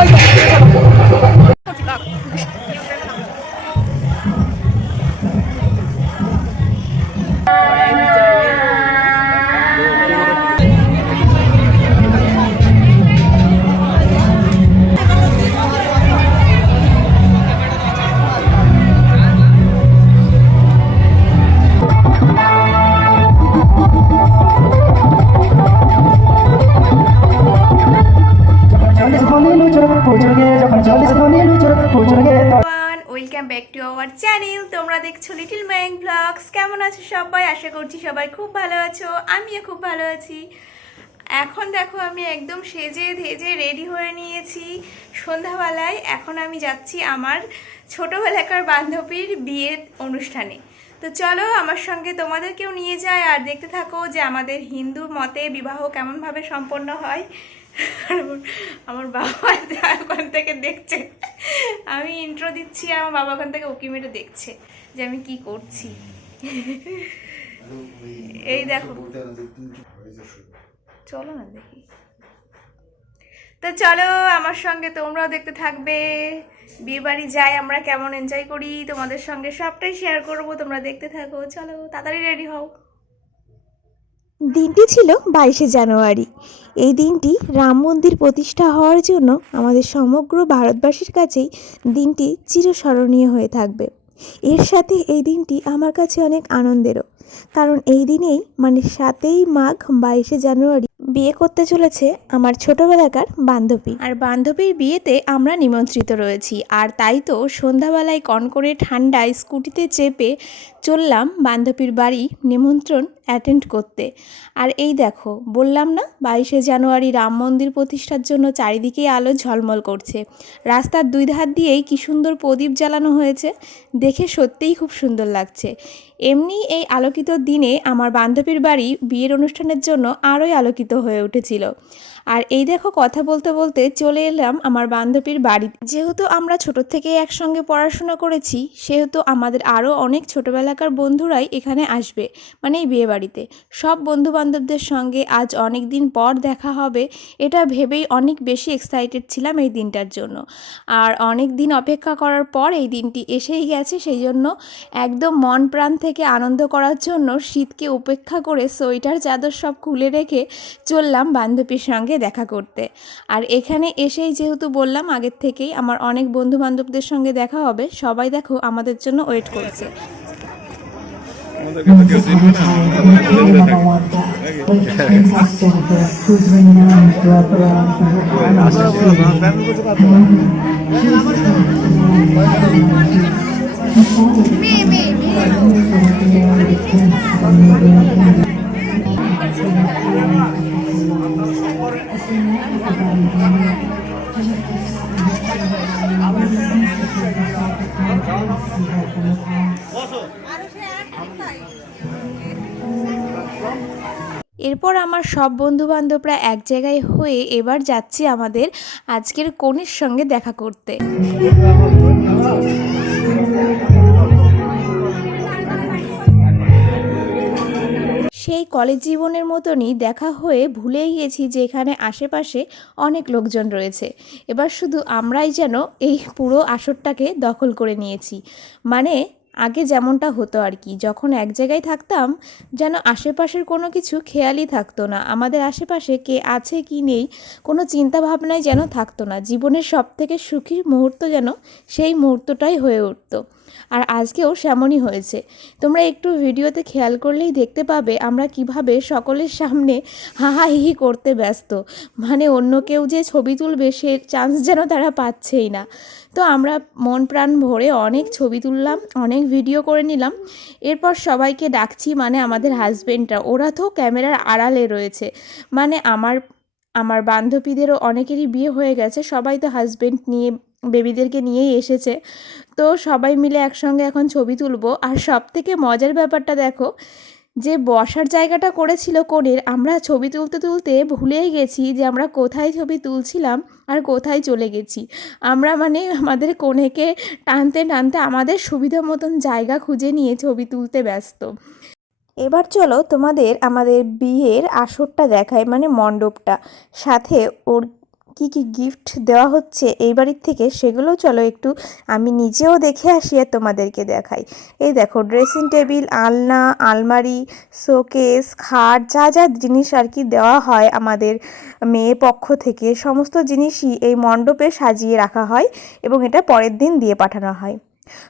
Olha, channel তোমরা দেখছ little Mang blogs কেমন আছো সবাই? আশা করছি সবাই খুব ভালো আছো, আমিও খুব ভালো আছি। এখন দেখো, আমি একদম সেজে ধেজে রেডি হয়ে নিয়েছি সন্ধ্যাবেলায়। এখন আমি যাচ্ছি আমার ছোটোবেলাকার বান্ধবীর বিয়ের অনুষ্ঠানে। তো চলো, আমার সঙ্গে তোমাদেরকেও নিয়ে যায় আর দেখতে থাকো যে আমাদের হিন্দু মতে বিবাহ কেমনভাবে সম্পন্ন হয়। আমার- বাবা ওখান থেকে দেখছে। আমি ইন্ট্রো দিচ্ছি আমার বাবা ওখান থেকে উকি মেরে দেখছে যে আমি কি করছি। এই দেখো। চলো না দেখি। তো চলো আমার সঙ্গে তোমরাও দেখতে থাকবে। বিয়ে বাড়ি যাই, আমরা কেমন এনজয় করি, তোমাদের সঙ্গে সবটাই শেয়ার করব, তোমরা দেখতে থাকো। চলো, তাড়াতাড়ি রেডি হও। দিনটি ছিল বাইশে জানুয়ারি। এই দিনটি রাম মন্দির প্রতিষ্ঠা হওয়ার জন্য আমাদের সমগ্র ভারতবাসীর কাছেই দিনটি চিরস্মরণীয় হয়ে থাকবে। এর সাথে এই দিনটি আমার কাছে অনেক আনন্দেরও, কারণ এই দিনেই মানে সাতই মাঘ বাইশে জানুয়ারি বিয়ে করতে চলেছে আমার ছোটবেলাকার বান্ধবী। আর বান্ধবীর বিয়েতে আমরা নিমন্ত্রিত রয়েছি। আর তাই তো সন্ধ্যাবেলায় কনকনে ঠান্ডায় স্কুটিতে চেপে চললাম বান্ধবীর বাড়ি নিমন্ত্রণ অ্যাটেন্ড করতে। আর এই দেখো, বললাম না, বাইশে জানুয়ারি রাম মন্দির প্রতিষ্ঠার জন্য চারিদিকেই আলো ঝলমল করছে। রাস্তার দুই ধার দিয়েই কি সুন্দর প্রদীপ জ্বালানো হয়েছে, দেখে সত্যিই খুব সুন্দর লাগছে। এমনি এই আলোকিত দিনে আমার বান্ধবীর বাড়ি বিয়ের অনুষ্ঠানের জন্য আরোই আলোকিত হয়ে উঠেছিল। আর এই দেখো কথা বলতে বলতে চলে এলাম আমার বান্ধবীর বাড়ি। যেহেতু আমরা ছোট থেকে একসঙ্গে পড়াশোনা করেছি, সেহেতু আমাদের আরও অনেক ছোটোবেলাকার বন্ধুরাই এখানে আসবে মানে এই বিয়ে বাড়িতে। সব বন্ধু বান্ধবদের সঙ্গে আজ অনেক দিন পর দেখা হবে, এটা ভেবেই অনেক বেশি এক্সাইটেড ছিলাম এই দিনটার জন্য। আর অনেক দিন অপেক্ষা করার পর এই দিনটি এসেই গেছে, সেই জন্য একদম মন প্রাণ থেকে আনন্দ করার জন্য শীতকে উপেক্ষা করে সোয়েটার চাদর সব খুলে রেখে চললাম বান্ধবীর সঙ্গে দেখা করতে। আর এখানে এসেই যেহেতু বললাম আগের থেকেই আমার অনেক বন্ধু বান্ধবদের সঙ্গে দেখা হবে। সবাই দেখো আমাদের জন্য ওয়েট করছে। এরপর আমার সব বন্ধু বান্ধবরা এক জায়গায় হয়ে এবার যাচ্ছি আমাদের আজকের কনের সঙ্গে দেখা করতে। সেই কলেজ জীবনের মতনই দেখা হয়ে ভুলেই গেছি যে এখানে আশেপাশে অনেক লোকজন রয়েছে। এবার শুধু আমরাই যেন এই পুরো আসরটাকে দখল করে নিয়েছি। মানে আগে যেমনটা হতো আর কি, যখন এক জায়গায় থাকতাম, যেন আশেপাশের কোনো কিছু খেয়ালই থাকতো না। আমাদের আশেপাশে কে আছে কি নেই, কোনো চিন্তা ভাবনাই যেন থাকতো না। জীবনের সব থেকে সুখী মুহূর্ত যেন সেই মুহূর্তটাই হয়ে উঠতো। আর আজকেও সেমনই হয়েছে। তোমরা একটু ভিডিওতে খেয়াল করলেই দেখতে পাবে আমরা কীভাবে সকলের সামনে হাহাহিহি করতে ব্যস্ত। মানে অন্য কেউ যে ছবি তুলবে সে চান্স যেন তারা পাচ্ছেই না। তো আমরা মন প্রাণ ভরে অনেক ছবি তুললাম, অনেক ভিডিও করে নিলাম। এরপর সবাইকে ডাকছি মানে আমাদের হাজবেন্ডরা ওরা তো ক্যামেরার আড়ালে রয়েছে। মানে আমার আমার বান্ধবীদেরও অনেকেরই বিয়ে হয়ে গেছে। সবাই তো হাজবেন্ড নিয়ে বেবিদেরকে নিয়েই এসেছে। তো সবাই মিলে একসঙ্গে এখন ছবি তুলবো। আর সব থেকে মজার ব্যাপারটা দেখো, যে বসার জায়গাটা করেছিল কোণের আমরা ছবি তুলতে তুলতে ভুলেই গেছি যে আমরা কোথায় ছবি তুলছিলাম আর কোথায় চলে গেছি। আমরা মানে আমাদের কোণেকে টানতে টানতে আমাদের সুবিধা মতন জায়গা খুঁজে নিয়ে ছবি তুলতে ব্যস্ত। এবার চলো তোমাদের আমাদের বিয়ের আসরটা দেখায় মানে মণ্ডপটা। সাথে ওর কি কি গিফট দেওয়া হচ্ছে এই বাড়ির থেকে সেগুলো চলো একটু আমি নিজেও দেখে আসি আর তোমাদেরকে দেখাই। এই দেখো ড্রেসিং টেবিল আলনা, আলমারি শোকেস খাট, যা যা জিনিস আর কি দেওয়া হয় আমাদের মেয়ে পক্ষ থেকে, সমস্ত জিনিসই এই মণ্ডপে সাজিয়ে রাখা হয় এবং এটা পরের দিন দিয়ে পাঠানো হয়।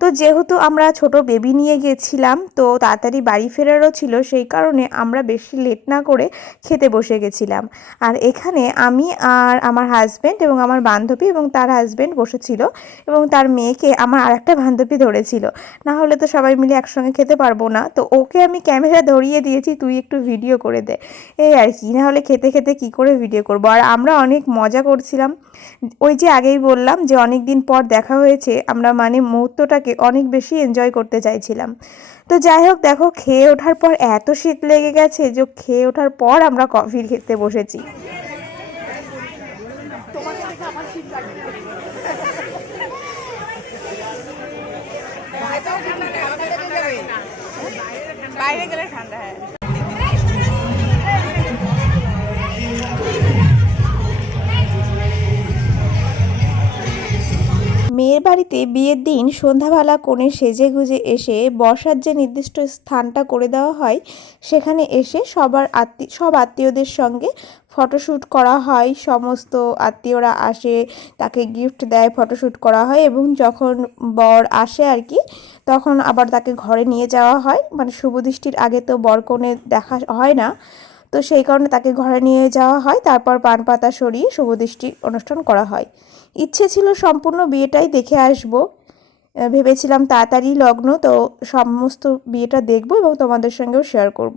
তো যেহেতু আমরা ছোট বেবি নিয়ে গেছিলাম, তো তাড়াতাড়ি বাড়ি ফেরারও ছিল, সেই কারণে আমরা বেশি লেট না করে খেতে বসে গেছিলাম। আর এখানে আমি আর আমার হাজব্যান্ড এবং আমার বান্ধবী এবং তার হাজব্যান্ড বসেছিল এবং তার মেয়েকে আমার আরেকটা বান্ধবী ধরেছিল। না হলে তো সবাই মিলে একসঙ্গে খেতে পারব না। তো ওকে আমি ক্যামেরা ধরিয়ে দিয়েছি, তুই একটু ভিডিও করে দে। এই আর কি, না হলে খেতে খেতে কি করে ভিডিও করব? আর আমরা অনেক মজা করছিলাম। ওই যে আগেই বললাম যে অনেক দিন পর দেখা হয়েছে, আমরা মানে মুহূর্তটাকে অনেক বেশি এনজয় করতে চাইছিলাম। তো যাই হোক দেখো, খেয়ে ওঠার পর এত শীত লেগে গেছে যে খেয়ে ওঠার পর আমরা কফি খেতে বসেছি। বাইরে গেলে মেয়ের বাড়িতে বিয়ের দিন সন্ধ্যাবেলা কোণে সেজে গুজে এসে বসার যে নির্দিষ্ট স্থানটা করে দেওয়া হয়, সেখানে এসে সবার আত্মীয় সব আত্মীয়দের সঙ্গে ফটোশ্যুট করা হয়। সমস্ত আত্মীয়রা আসে, তাকে গিফট দেয়, ফটোশ্যুট করা হয় এবং যখন বর আসে আর কি, তখন আবার তাকে ঘরে নিয়ে যাওয়া হয়। মানে শুভদৃষ্টির আগে তো বর কনে দেখা হয় না, তো সেই কারণে তাকে ঘরে নিয়ে যাওয়া হয়। তারপর পান পাতা সরিয়ে শুভদৃষ্টি অনুষ্ঠান করা হয়। ইচ্ছে ছিল সম্পূর্ণ বিয়েটাই দেখে আসব। ভেবেছিলাম তাড়াতাড়ি লগ্ন, তো সমস্ত বিয়েটা দেখব এবং তোমাদের সঙ্গেও শেয়ার করব।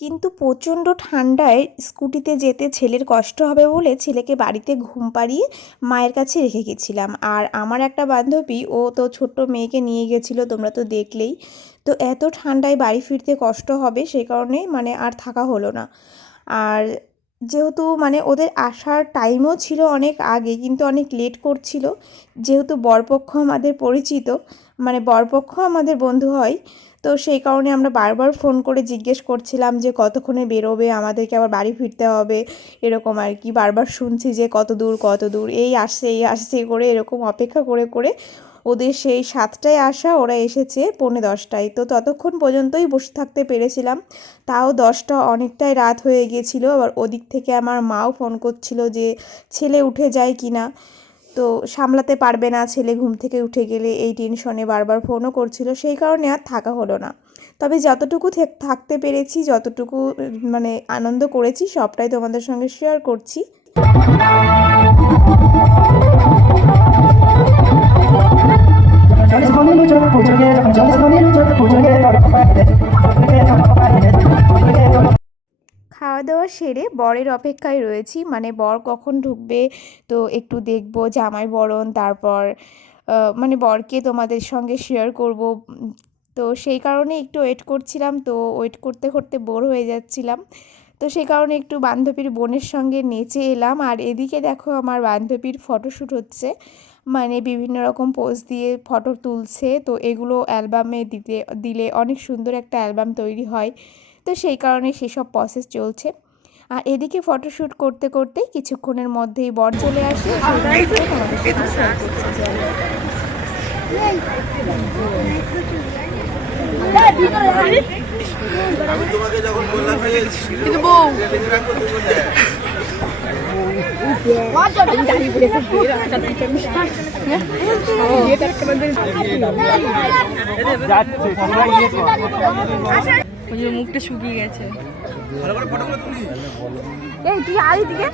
কিন্তু প্রচণ্ড ঠান্ডায় স্কুটিতে যেতে ছেলের কষ্ট হবে বলে ছেলেকে বাড়িতে ঘুম পাড়িয়ে মায়ের কাছে রেখে গেছিলাম। আর আমার একটা বান্ধবী, ও তো ছোট্ট মেয়েকে নিয়ে গেছিল, তোমরা তো দেখলেই। তো এত ঠান্ডায় বাড়ি ফিরতে কষ্ট হবে সেই কারণে মানে আর থাকা হলো না। আর যেহেতু মানে ওদের আসার টাইমও ছিল অনেক আগে, কিন্তু অনেক লেট করছিল। যেহেতু বরপক্ষ আমাদের পরিচিত মানে বরপক্ষ আমাদের বন্ধু হয়, তো সেই কারণে আমরা বারবার ফোন করে জিজ্ঞেস করছিলাম যে কতক্ষণে বেরোবে, আমাদেরকে আবার বাড়ি ফিরতে হবে, এরকম আর কি। বারবার শুনছি যে কত দূর কত দূর, এই আসছে এই আসছে করে এরকম অপেক্ষা করে করে ওদের সেই সাতটায় আসা, ওরা এসেছে পৌনে দশটায়। তো ততক্ষণ পর্যন্তই বসে থাকতে পেরেছিলাম। তাও দশটা অনেকটাই রাত হয়ে গিয়েছিল। আবার ওদিক থেকে আমার মাও ফোন করছিল যে, ছেলে উঠে যায় কি না? তো সামলাতে পারবে না ছেলে ঘুম থেকে উঠে গেলে, এই টেনশনে বারবার ফোনও করছিল। সেই কারণে আর থাকা হলো না। তবে যতটুকু থেক- থাকতে পেরেছি, যতটুকু মানে আনন্দ করেছি, সবটাই তোমাদের সঙ্গে শেয়ার করছি। খাওয়া সেরে বরের অপেক্ষায় রয়েছি। মানে বর কখন ঢুকবে? তো একটু দেখব, জামাই বরণ, তারপর মানে বরকে তোমাদের সঙ্গে শেয়ার করব। তো সেই কারণে একটু ওয়েট করছিলাম। তো ওয়েট করতে করতে বোর হয়ে যাচ্ছিলাম। তো সেই কারণে একটু বান্ধবীর বোনের সঙ্গে নেচে এলাম। আর এদিকে দেখো আমার বান্ধবীর ফটোশ্যুট হচ্ছে। মানে বিভিন্ন রকম পোজ দিয়ে ফটো তুলছে। তো এগুলো অ্যালবামে দিতে, দিলে অনেক সুন্দর একটা অ্যালবাম তৈরি হয়। তো সেই কারণে সেসব প্রসেস চলছে। আর এদিকে ফটোশ্যুট করতে করতে কিছুক্ষণের মধ্যেই বর চলে আসে। মুখটা শুকিয়ে গেছে। এই তুই আরে দিকে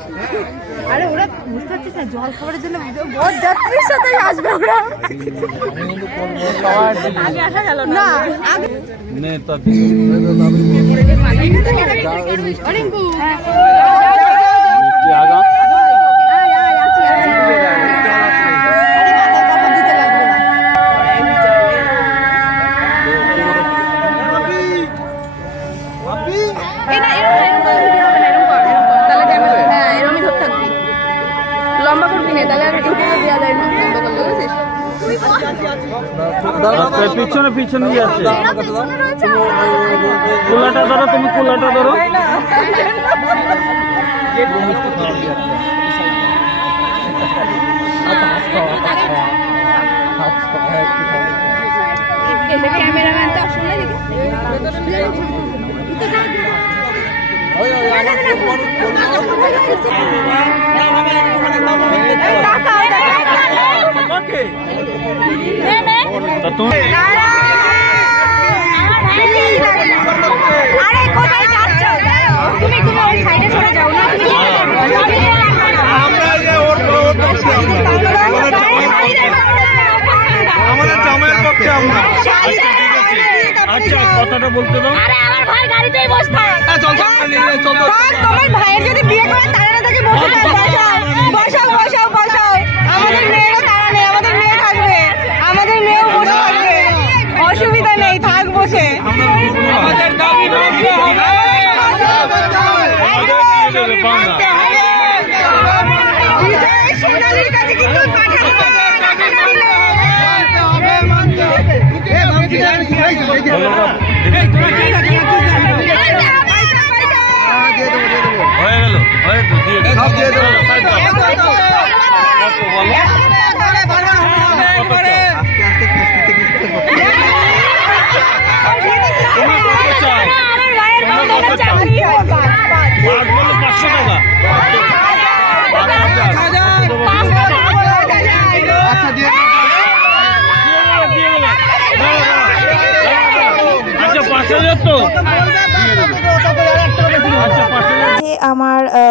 আরে ওরা বুঝতে পারছিস না জল খাবারের জন্য বড় যাত্রীর সাথে আসবে ওরা। আগে আসা গেল না। আগে অরিঙ্কু এই পিছনে পিছনে যাচ্ছে কুলাটা ধরো তুমি কুলাটা ধরো ক্যামেরাম্যানটা শুনে দিকে তা তুমি? আরে কোথায় যাচ্ছ? তুমি তুমি ওই সাইডে সরে যাও না আমাদের জামাইয়ের পক্ষে আমরা। আচ্ছা কথাটা বলতে দাও। আরে আমার ভাই গাড়িতেই বসতো। তোমার ভাইয়ের যদি বিয়ে করে তারা তাকে বসে বসাও বসাও। হয়ে গেল হয়ে দিয়ে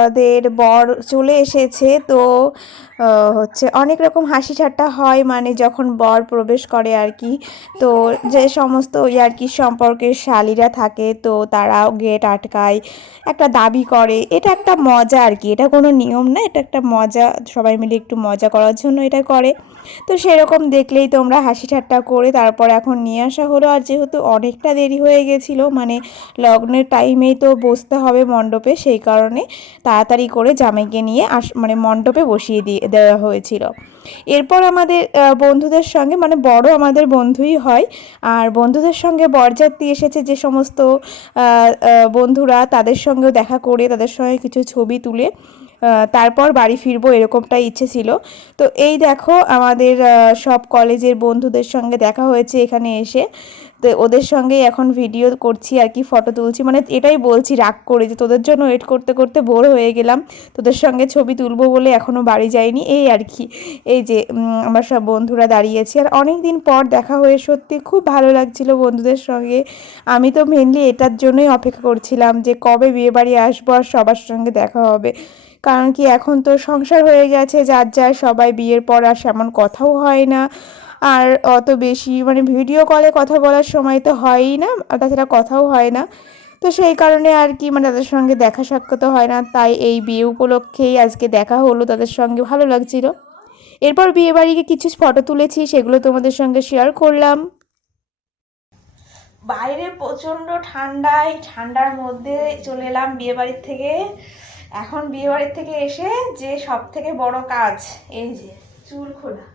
দের বর চলে এসেছে। তো হচ্ছে অনেক রকম হাসি ঠাট্টা হয় মানে যখন বর প্রবেশ করে আর কি। তো, যে সমস্ত ওই আর কি সম্পর্কের শালিরা থাকে, তো তারাও গেট আটকায়, একটা দাবি করে। এটা একটা মজা আর কি। এটা কোনো নিয়ম না, এটা একটা মজা। সবাই মিলে একটু মজা করার জন্য এটা করে। তো সেরকম দেখলেই তোমরা হাসি ঠাট্টা করে তারপর এখন নিয়ে আসা হলো। আর যেহেতু অনেকটা দেরি হয়ে গেছিল মানে লগ্নের টাইমেই তো বসতে হবে মণ্ডপে, সেই কারণে তাড়াতাড়ি করে জামাইকে নিয়ে আস মানে মণ্ডপে বসিয়ে দিয়ে, দেওয়া হয়েছিল। এরপর আমাদের বন্ধুদের সঙ্গে মানে বড় আমাদের বন্ধুই হয়, আর বন্ধুদের সঙ্গে বরযাত্রী এসেছে যে সমস্ত বন্ধুরা, তাদের সঙ্গেও দেখা করে, তাদের সঙ্গে কিছু ছবি তুলে তারপর বাড়ি ফিরবো এরকমটাই ইচ্ছে ছিল। তো এই দেখো আমাদের সব কলেজের বন্ধুদের সঙ্গে দেখা হয়েছে এখানে এসে। তো ওদের সঙ্গে এখন ভিডিও করছি আর কি ফটো তুলছি। মানে এটাই বলছি রাগ করে যে তোদের জন্য ওয়েট করতে করতে বোর হয়ে গেলাম। তোদের সঙ্গে ছবি তুলবো বলে এখনও বাড়ি যাইনি। এই আর কি, এই যে আমার সব বন্ধুরা দাঁড়িয়েছি। আর অনেক দিন পর দেখা হয়ে সত্যি খুব ভালো লাগছিল বন্ধুদের সঙ্গে। আমি তো মেনলি এটার জন্যই অপেক্ষা করছিলাম যে কবে বিয়ে বাড়ি আসব আর সবার সঙ্গে দেখা হবে। কারণ কি এখন তো সংসার হয়ে গেছে, যার যার সবাই বিয়ের পর আর সেমন কথাও হয় না। আর অত বেশি মানে ভিডিও কলে কথা বলার সময় তো হয়ই না, আর তাছাড়া কথাও হয় না। তো সেই কারণে আর কি মানে তাদের সঙ্গে দেখা সাক্ষাৎ হয় না, তাই এই বিয়ে উপলক্ষেই আজকে দেখা হলো তাদের সঙ্গে, ভালো লাগছিল। এরপর বিয়ে বাড়িকে কিছু ফটো তুলেছি, সেগুলো তোমাদের সঙ্গে শেয়ার করলাম। বাইরে প্রচণ্ড ঠান্ডায়, ঠান্ডার মধ্যে চলে এলাম বিয়ে বাড়ির থেকে। এখন বিয়ে বাড়ির থেকে এসে যে সব থেকে বড় কাজ এই যে চুল খোলা।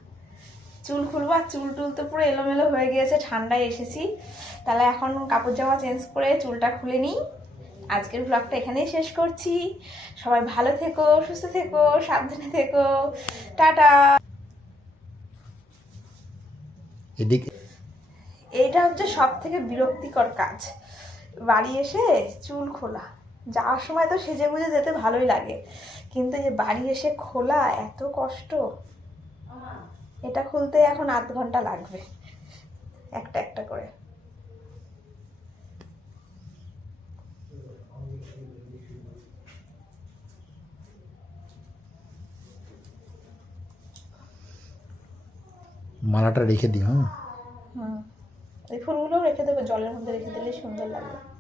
চুল খুলবো আর চুল টুল তো পুরো এলোমেলো হয়ে গিয়েছে ঠান্ডায় এসেছি। তাহলে এখন কাপড় জামা চেঞ্জ করে চুলটা খুলে নিই। আজকের ব্লগটা এখানেই শেষ করছি। সবাই ভালো থেকো সুস্থ থেকো সাবধানে থেকো। টাটা। এইটা হচ্ছে সব থেকে বিরক্তিকর কাজ। বাড়ি এসে চুল খোলা। যাওয়ার সময় তো সেজে গুজে যেতে ভালোই লাগে। কিন্তু এই যে বাড়ি এসে খোলা এত কষ্ট। এটা খুলতে এখন আধ ঘণ্টা লাগবে। একটা একটা করে। মালাটা রেখে দিও হ্যাঁ? এই ফুলগুলো রেখে দেবে জলের মধ্যে রেখে দিলে সুন্দর লাগবে।